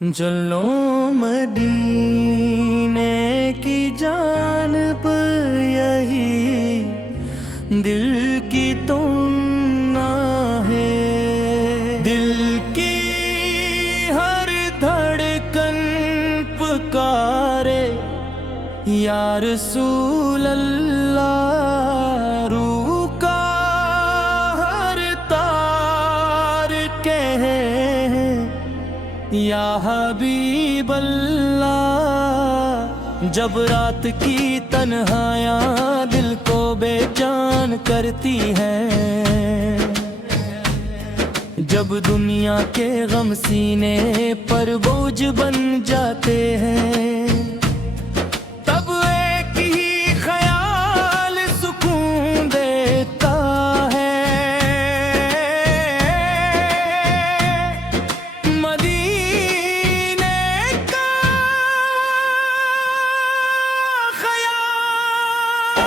چلو مدینے کی جانب یہی دل کی تمنا ہے، دل کی ہر دھڑکن پکارے یا رسول اللہ، روح کا ہر تار کہے یا حبیب اللہ۔ جب رات کی تنہائیاں دل کو بے جان کرتی ہیں، جب دنیا کے غم سینے پر بوجھ بن جاتے ہیں، تب ایک ہی خیال سکون دیتا ہے، مدینے کا خیال۔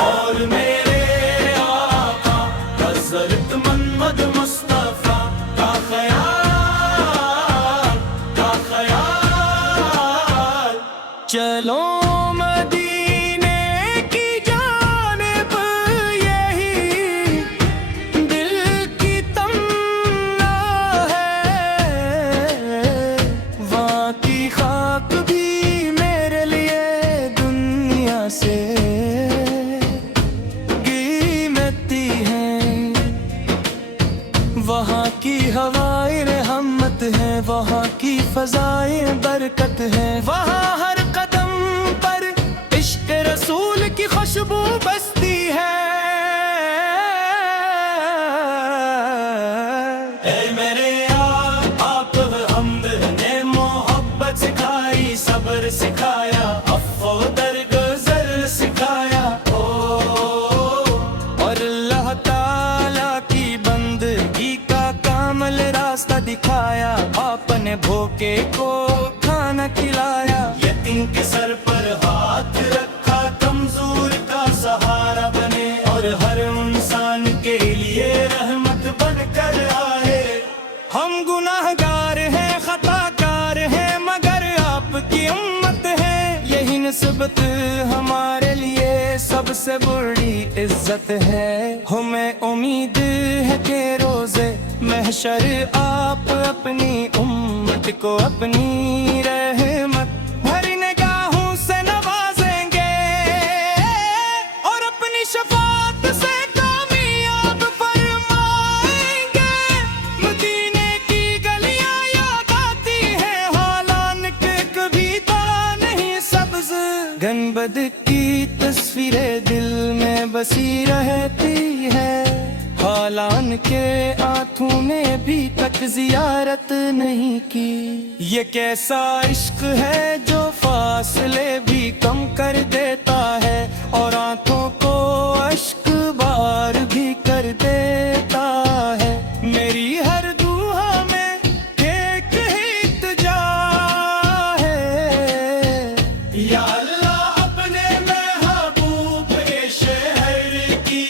اور میرے آقا حضرت محمد مصطفیٰ کا خیال، کا خیال۔ چلو مدینے کی جانب یہی دل کی تمنا ہے، وہاں کی خاک بھی میرے لیے دنیا سے قیمتی ہے، وہاں کی ہوائیں رحمت ہے، وہاں کی فضائیں برکت ہے، وہاں ہر قدم پر عشق رسول کی خوشبو بستی ہے۔ اے میرے آقا کو حمد نے محبت سکھائی، صبر سکھایا، عفو درگزر سکھایا، اور اللہ تعالیٰ کی بندگی کا کامل راستہ دکھایا، آپ نے بھوکے کو کھانا کھلایا، یتیم کے سر پر ہاتھ رکھا، کمزور کا سہارا بنے، اور ہر انسان کے لیے رحمت بن کر آئے۔ ہم گناہگار ہیں، خطا کار ہیں، مگر آپ کی امت ہے، یہی نسبت ہمارے لیے سب سے بڑی عزت ہے۔ ہمیں امید ہے کہ روزے محشر آپ اپنی امت کو اپنی رحمت بھری نگاہوں سے نوازیں گے، اور اپنی شفاعت سے کامیاب فرمائیں گے۔ مدینے کی گلیاں یاد آتی ہیں، حالان کے کبھی تھا نہیں سبز، گنبد کی تصویریں دل میں بسی رہتی ہے، حالان کے آنکھوں نے بھی تک زیارت نہیں کی۔ یہ کیسا عشق ہے جو فاصلے بھی کم کر دیتا ہے، اور آنکھوں کو اشک بار بھی کر دیتا ہے۔ میری ہر دعا میں ایک ہی التجا ہے، یا اللہ اپنے محبوب کے شہر کی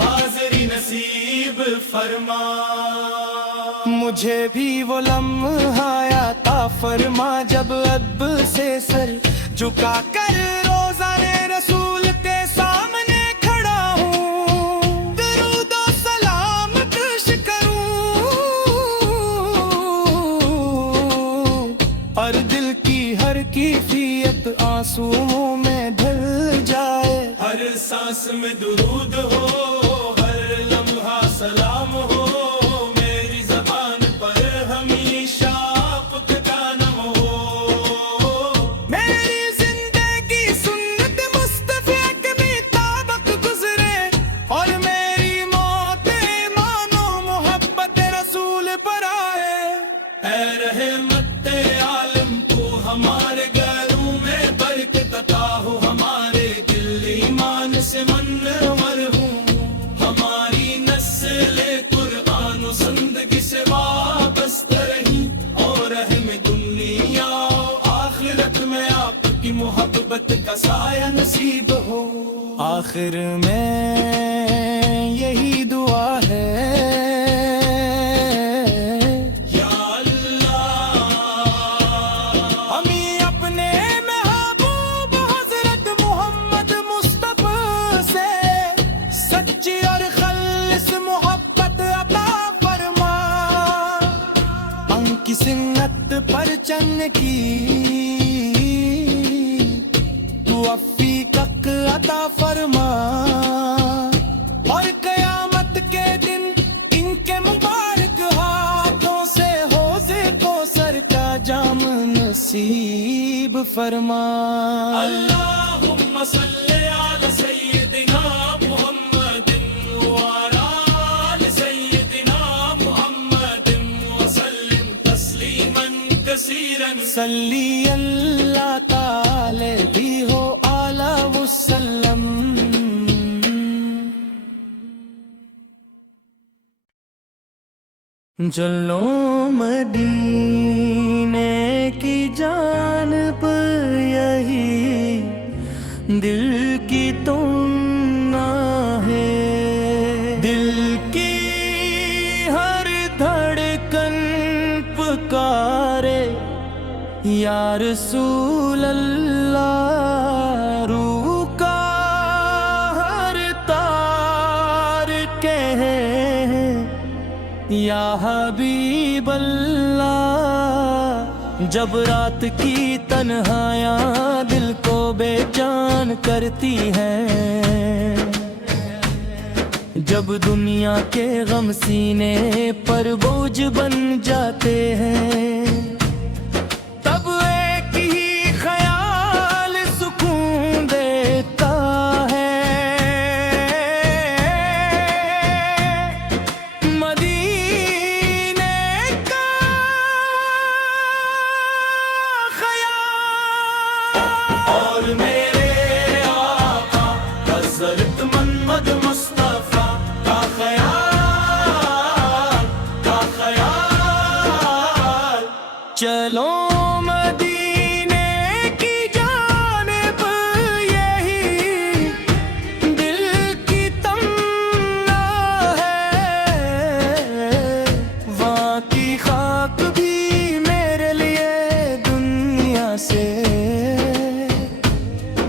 حاضری نصیب فرما، مجھے بھی وہ لمحہ عطا فرما جب ادب سے سر جھکا کر روزانے رسول کے سامنے کھڑا ہوں، درود و سلام پیش کروں، اور دل کی ہر کیفیت آنسوؤں میں ڈھل جائے، ہر سانس میں درود ہو، ہر لمحہ سلام ہو، میری زبان پر ہمیشہ آپ کا نام ہو، میری زندگی سنت مصطفیٰ کے مطابق گزرے، اور میری موت ایمان و محبت رسول پر آئے۔ اے رحمت عالم تو ہمارے گھروں میں برکت عطا ہو، ہمارے دل ایمان سے منور ہوں، ہماری نسل قرآن و زندگی سے وابستہ رہی، اور رحم دنیا و آخرت میں آپ کی محبت کا سایہ نصیب ہو۔ آخر میں یہی دعا ہے، یا اللہ کی سنت پر چلنے کی تو توفیق عطا فرما، اور قیامت کے دن ان کے مبارک ہاتھوں سے حوض کوثر کا جام نصیب فرما۔ اللہم صلی علی سیدنا محمد وعلی آل سیدنا محمد وسلم تسلیما کثیرا۔ صلی اللہ تعالی بھی ہو اعلی وسلم۔ چلو مدینے کی جانب یہی دل کی تمنا ہے، دل کی ہر دھڑکن پکارے یا رسول اللہ، روح کا ہر تار کہے یا حبیب اللہ۔ جب رات کی تنہائیاں دل کو بے جان کرتی ہیں، جب دنیا کے غم سینے پر بوجھ بن جاتے ہیں، تب ایک ہی خیال سکون دیتا ہے، چلو مدینے کی جانب یہی دل کی تمنا ہے، وہاں کی خاک بھی میرے لیے دنیا سے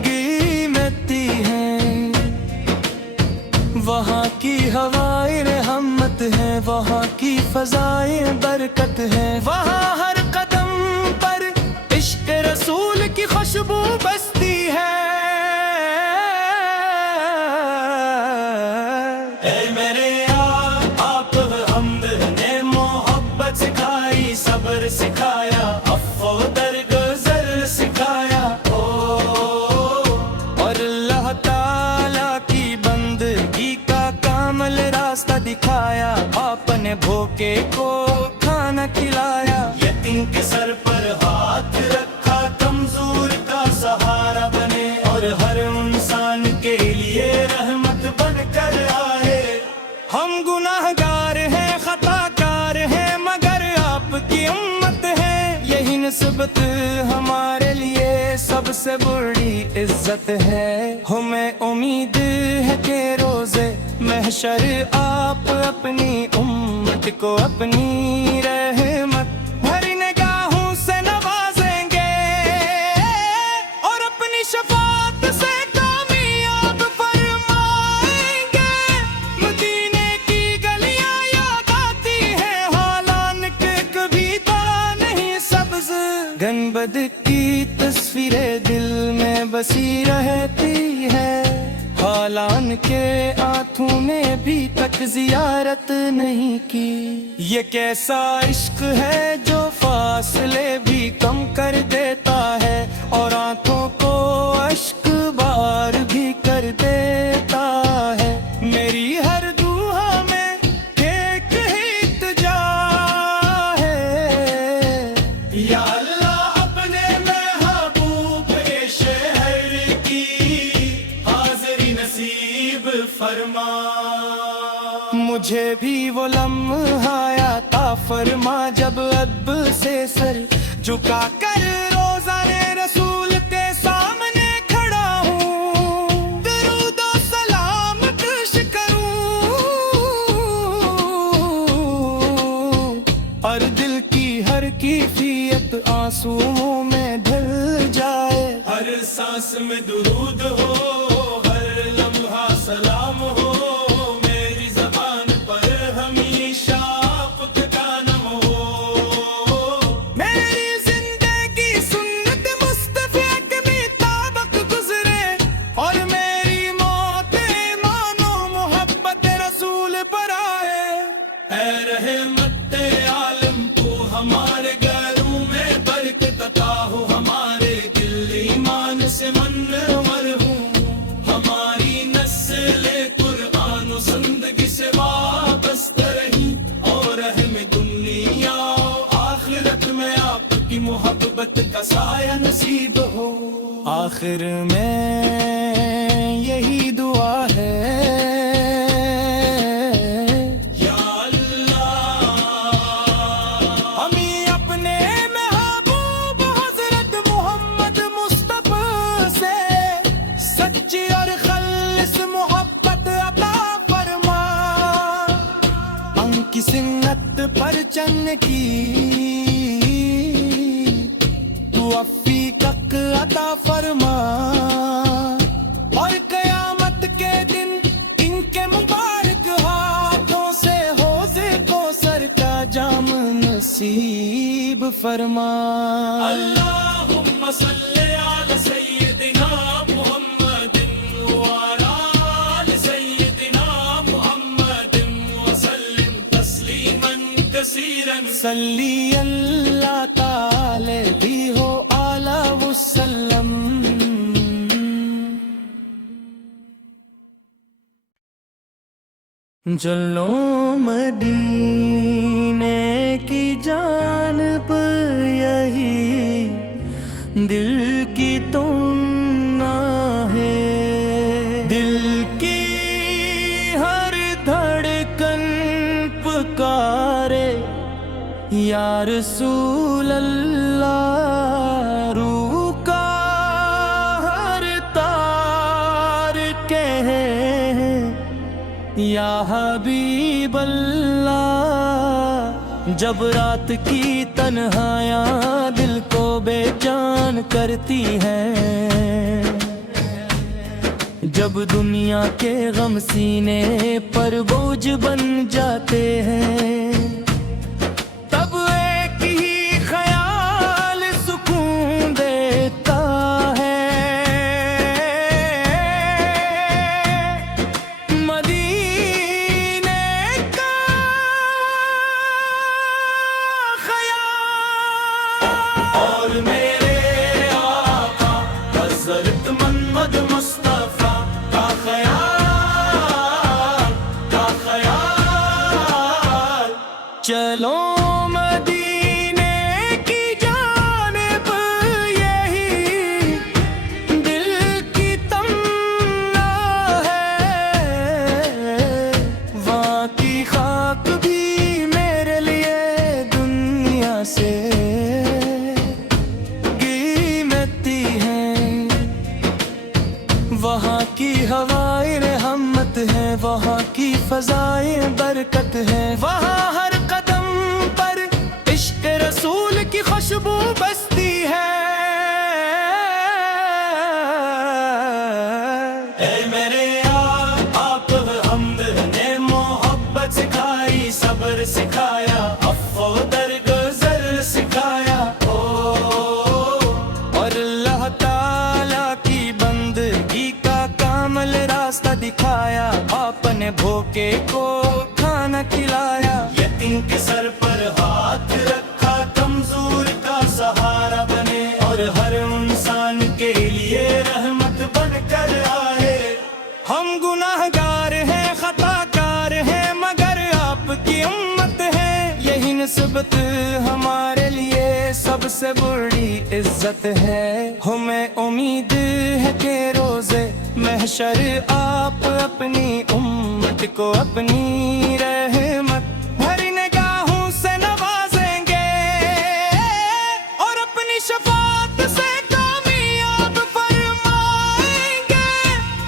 قیمتی ہے، وہاں کی ہوائیں رحمت ہے، وہاں کی فضائیں برکت ہے، وہاں ہر قدم پر عشق رسول کی خوشبو بستی ہے۔ اے میرے آپ حمد نے محبت سکھائی، صبر سکھایا، عفو درگزر سکھایا، اور اللہ تعالیٰ کی بندگی کا کامل راستہ دکھایا، آپ نے بھوکے کو کھانا کھلایا، یتیم کے سر پر ہاتھ رکھا، کمزور کا سہارا بنے، اور ہر انسان کے لیے رحمت بن کر آئے۔ ہم گناہگار ہیں، خطا کار ہیں، مگر آپ کی امت ہے، یہی نسبت ہمارے لیے سب سے بڑی عزت ہے۔ ہمیں امید ہے کہ روزے محشر آپ اپنی امت کو اپنی رحمت بھری نگاہوں سے نوازیں گے، اور اپنی شفاعت سے کامیاب فرمائیں گے۔ مدینے کی گلیاں یاد آتی ہیں، حالان کے کبھی تھا نہیں سبز، گنبد کی تصویریں دل میں بسی رہتی ہے، حالان کے آنکھوں نے بھی تک زیارت نہیں کی۔ یہ کیسا عشق ہے جو فاصلے بھی کم کر دیتا ہے، اور آنکھوں کو اشک بار بھی کر دیتا ہے۔ میری ہر دعا میں ایک ہی التجا ہے، یا اللہ اپنے محبوب کے شہر کی حاضری نصیب فرما، مجھے بھی وہ لمحہ عطا فرما جب اب سے سر جھکا کر روزانے رسول کے سامنے کھڑا ہوں، درود و سلام پیش کروں، اور دل کی ہر کیفیت آنسوؤں میں ڈھل جائے، ہر سانس میں درود ہو، ہر لمحہ سلام ہو، میری زبان پر ہمیشہ آپ کا نام ہو۔ کی محبت کا سایہ نصیب ہو۔ آخر میں یہی دعا ہے، یا اللہ ہمیں اپنے محبوب حضرت محمد مصطفیٰ سے سچی اور خالص محبت عطا فرما، ان کی سنت پر چلنے کی توفیق عطا فرما، اور قیامت کے دن ان کے مبارک ہاتھوں سے حوض کوثر کا جام نصیب فرما۔ اللہم صلی علی سیدنا محمد وعلی آل سیدنا محمد وسلم تسلیما کثیرا۔ صلی اللہ تعالی بھی ہو اعلی وسلم۔ چلو مدینے کی جانب یہی دل کی تمنا ہے، دل کی ہر دھڑکن پکارے یا رسول اللہ، روح کا ہر تار کہے یا حبیب اللہ۔ جب رات کی تنہائیاں دل کو بے جان کرتی ہیں، جب دنیا کے غم سینے پر بوجھ بن جاتے ہیں، تب ایک ہی خیال سکون دیتا ہے، مدینے کا خیال۔ اور میرے آقا حضرت محمد مصطفیٰ کا خیال، چلو مدینے کی جانب یہی دل کی تمنا ہے، وہاں کی خاک بھی میرے لیے دنیا سے قیمتی ہے، وہاں کی ہوائیں رحمت ہے، وہاں کی فضائیں برکت ہے، وہاں ہر قدم پر عشق رسول کی خوشبو بستی ہے۔ اے میرے آپ حمد نے محبت سکھائی، صبر سکھایا، عفو درگزر سکھایا، اور اللہ تعالی کی بندگی کا کامل راستہ دکھایا، آپ نے بھوکے کو کھانا کھلایا، یتیم کے سر پر ہاتھ رکھا، کمزور کا سہارا بنے، اور ہر انسان کے لیے رحمت بن کر آئے۔ ہم گناہگار ہیں، خطا کار ہیں، مگر آپ کی امت ہے، یہی نسبت ہمارے لیے سب سے بڑی عزت ہے۔ ہمیں امید ہے کہ روزے محشر آپ اپنی امت کو اپنی رحمت بھری نگاہوں سے نوازیں گے، اور اپنی شفاعت سے کامیاب فرمائیں گے۔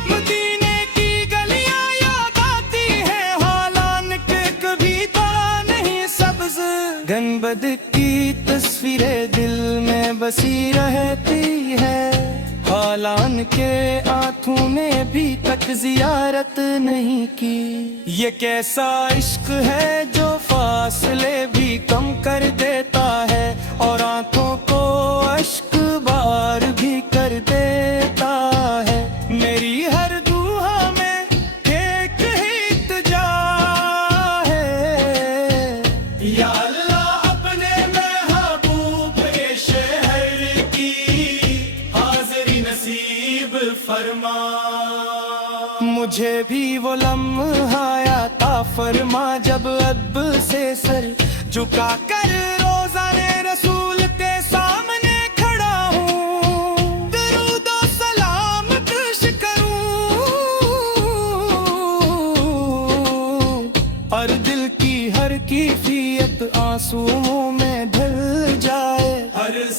مدینے کی گلیاں یاد آتی ہیں، حالان کے کبھی تو نہیں سبز، گنبد کی تصویریں دل میں بسی رہتی ہے، حالان کے آنکھوں نے بھی تک زیارت نہیں کی۔ یہ کیسا عشق ہے جو فاصلے بھی کم کر دیتا ہے، اور آنکھوں کو اشک بار بھی کر دیتا ہے۔ میری ہر دعا میں ایک ہی التجا ہے، یا اللہ اپنے محبوب کے شہر کی حاضری نصیب فرما، مجھے بھی وہ لمحہ عطا فرما جب ادب سے سر جھکا کر روزانے رسول کے ساتھ